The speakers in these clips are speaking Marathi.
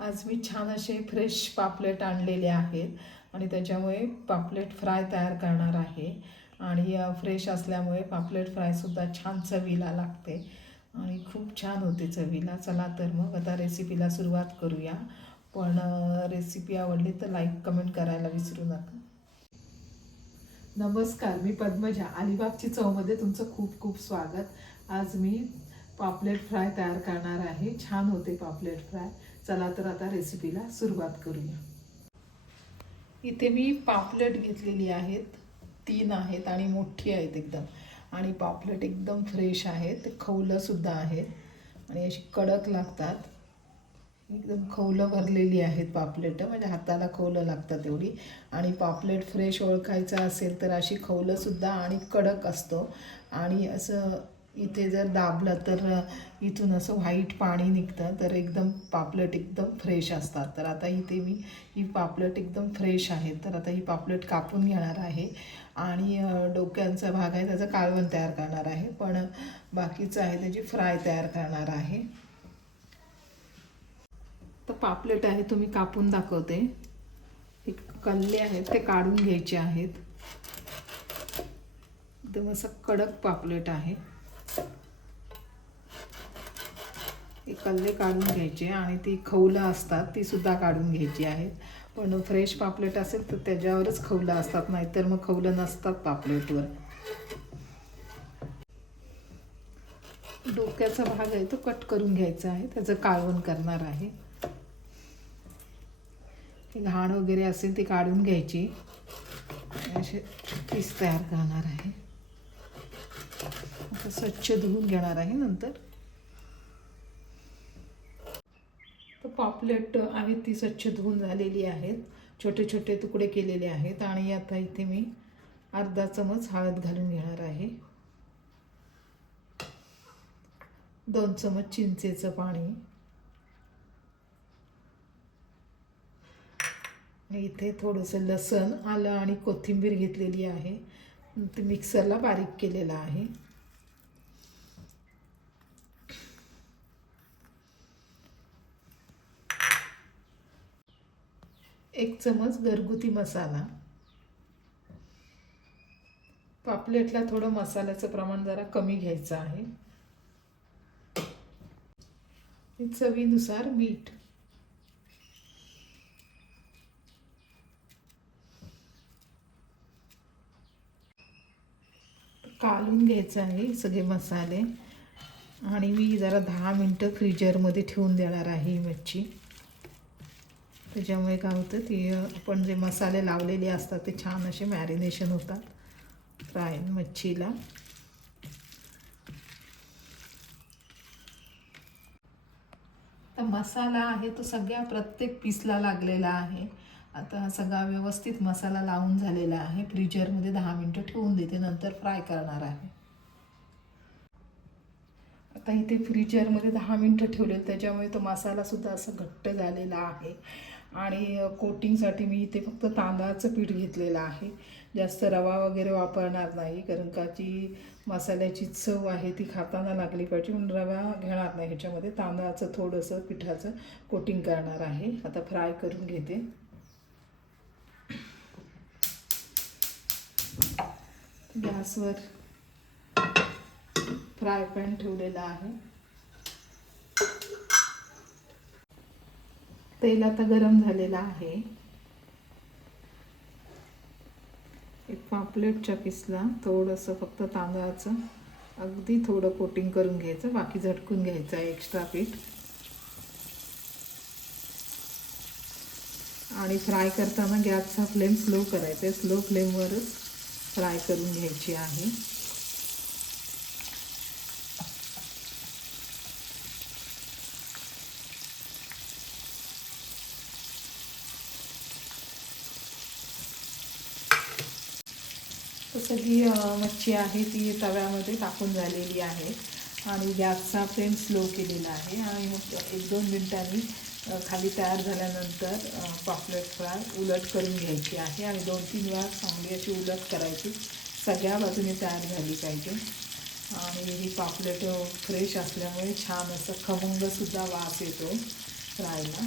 आज मी छान असे फ्रेश पापलेट आणलेले आहेत आणि त्याच्यामुळे पापलेट फ्राय तयार करणार आहे. आणि फ्रेश असल्यामुळे पापलेट फ्रायसुद्धा छान चवीला लागते. आणि खूप छान होते चवीला. चला तर मग आता रेसिपीला सुरुवात करूया. पण रेसिपी आवडली तर लाईक कमेंट करायला विसरू नका. नमस्कार मी पद्मजा. अलिबागची चवमध्ये तुमचं खूप खूप स्वागत. आज मी पापलेट फ्राय तयार करणार आहे. छान होते पापलेट फ्राय. चला तर आता रेसिपीला सुरुवात करूया. इथे मी पापलेट घेतलेली आहेत. तीन आहेत आणि मोठी आहेत एकदम. आणि पापलेट एकदम फ्रेश आहेत. खवलंसुद्धा आहेत. आणि अशी कडक लागतात. एकदम खवलं भरलेली आहेत पापलेटं. म्हणजे हाताला खवलं लागतात एवढी. आणि पापलेट फ्रेश ओळखायचं असेल तर अशी खवलंसुद्धा आणि कडक असतो. आणि असं इथे जर दाबलं तर इथून असं व्हाईट पाणी निघतं तर एकदम पापलेट एकदम फ्रेश असतात. तर आता इथे मी ही पापलेट एकदम फ्रेश आहे. तर आता ही पापलेट कापून घेणार आहे. आणि डोक्यांचा भाग आहे त्याचं काळवण तयार करणार आहे. पण बाकीचं आहे त्याची फ्राय तयार करणार आहे. तर पापलेट आहे तुम्ही कापून दाखवते. हे कल्ले आहेत ते काढून घ्यायचे आहेत. एकदम असं कडक पापलेट आहे. हे कल्ले काढून घ्यायचे आणि ती खवलं असतात ती सुद्धा काढून घ्यायची आहेत. पण फ्रेश पापलेट असेल तर त्याच्यावरच खवलं असतात नाहीतर मग खवलं नसतात पापलेटवर. डोक्याचा भाग आहे तो कट करून घ्यायचा आहे त्याचं काळवण करणार आहे. घाण वगैरे असेल ती काढून घ्यायची. असे पीस तयार करणार आहे. स्वच्छ धुवून घेणार आहे नंतर. पॉपलेट आहेत ती स्वच्छ धुवून झालेली आहेत छोटे छोटे तुकडे केलेले आहेत आणि आता इथे मी अर्धा चमच हळद घालून घेणार आहे. दोन चमच चिंचेचं पाणी. इथे थोडंसं लसण आलं आणि कोथिंबीर घेतलेली आहे. ते मिक्सरला बारीक केलेलं आहे. एक चमच घरगुती मसाला. पापलेटला थोडं मसाल्याचं प्रमाण जरा कमी घ्यायचं आहे. चवीनुसार मीठ. कालून घ्यायचं आहे सगळे मसाले. आणि मी जरा दहा मिनटं फ्रीजरमध्ये ठेवून देणार आहे ही मच्छी त्याच्यामुळे काय होतं ती आपण जे मसाले लावलेले असतात ते छान असे मॅरिनेशन होतात. फ्राय मच्छीला. तर मसाला आहे तो सगळ्या प्रत्येक पीसला लागलेला आहे. आता सगळा व्यवस्थित मसाला लावून झालेला आहे. फ्रीजरमध्ये दहा मिनटं ठेवून देते नंतर फ्राय करणार आहे. आता इथे फ्रीजरमध्ये दहा मिनटं ठेवले त्याच्यामुळे तो मसालासुद्धा असं घट्ट झालेला आहे. आणि कोटिंगसाठी मी इथे फक्त तांदळाचं पीठ घेतलेलं आहे. जास्त रवा वगैरे वापरणार नाही कारण का जी मसाल्याची चव आहे ती खाताना लागली पाहिजे म्हणून रवा घेणार नाही. ह्याच्यामध्ये तांदळाचं थोडंसं पिठाचं कोटिंग करणार आहे. आता फ्राय करून घेते. गॅसवर फ्राय पॅन ठेवलेला आहे. तेल आता गरम झालेलं आहे. एक पापलेटच्या पीसला थोडंसं फक्त तांदळाचं अगदी थोडं कोटिंग करून घ्यायचं बाकी झटकून घ्यायचं आहे एक्स्ट्रा पीठ. आणि फ्राय करताना गॅसचा फ्लेम स्लो करायचा आहे स्लो फ्लेमवरच फ्राय करून घ्यायची आहे. सगळी मच्छी आहे ती तव्यामध्ये टाकून झालेली आहे आणि गॅसचा फ्लेम स्लो केलेला आहे आणि मग एक दोन मिनटांनी खाली तयार झाल्यानंतर पॉपलेट पापलेट फ्राय उलट करून घ्यायची आहे आणि दोन तीन वेळा चांगली अशी उलट करायची. सगळ्या बाजूने तयार झाली पाहिजे. आणि ही पापलेट फ्रेश असल्यामुळे छान असं खमंगसुद्धा वास येतो फ्रायला.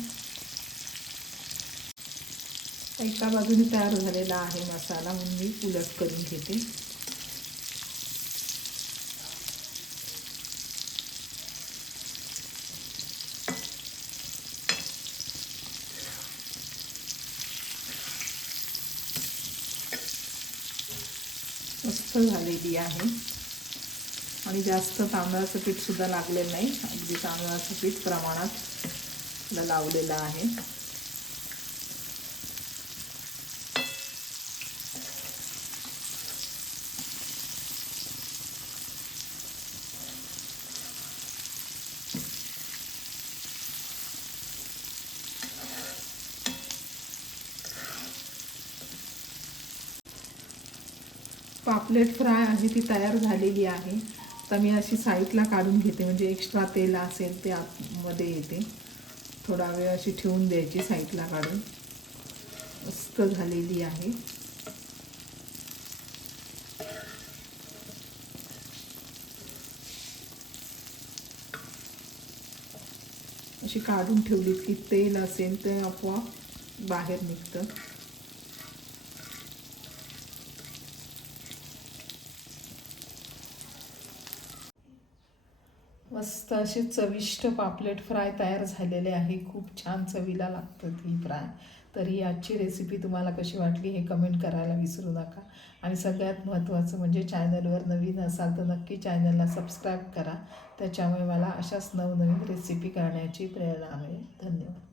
एका बाजूने तयार झालेला आहे मसाला म्हणून मी उलट करून घेते. मस्त झालेली आहे. आणि जास्त तांदळाचं पीठ सुद्धा लागलेलं नाही. अगदी तांदळाचं पीठ प्रमाणात लावलेलं आहे. पापलेट फ्राय आहे ती तयार झालेली आहे. तर मी अशी साईडला काढून घेते म्हणजे एक्स्ट्रा तेल असेल ते आतमध्ये येते. थोडा वेळ अशी ठेवून द्यायची साईडला काढून. मस्त झालेली आहे. अशी काढून ठेवली की तेल असेल ते आपोआप बाहेर निघतं. मस्त असे चविष्ट पापलेट फ्राय तयार झालेले आहे. खूप छान चवीला लागतं ती फ्राय. तर ही आजची रेसिपी तुम्हाला कशी वाटली हे कमेंट करायला विसरू नका. आणि सगळ्यात महत्त्वाचं म्हणजे चॅनलवर नवीन असाल तर नक्की चॅनलला सबस्क्राईब करा. त्याच्यामुळे मला अशाच नवनवीन रेसिपी करण्याची प्रेरणा मिळेल. धन्यवाद.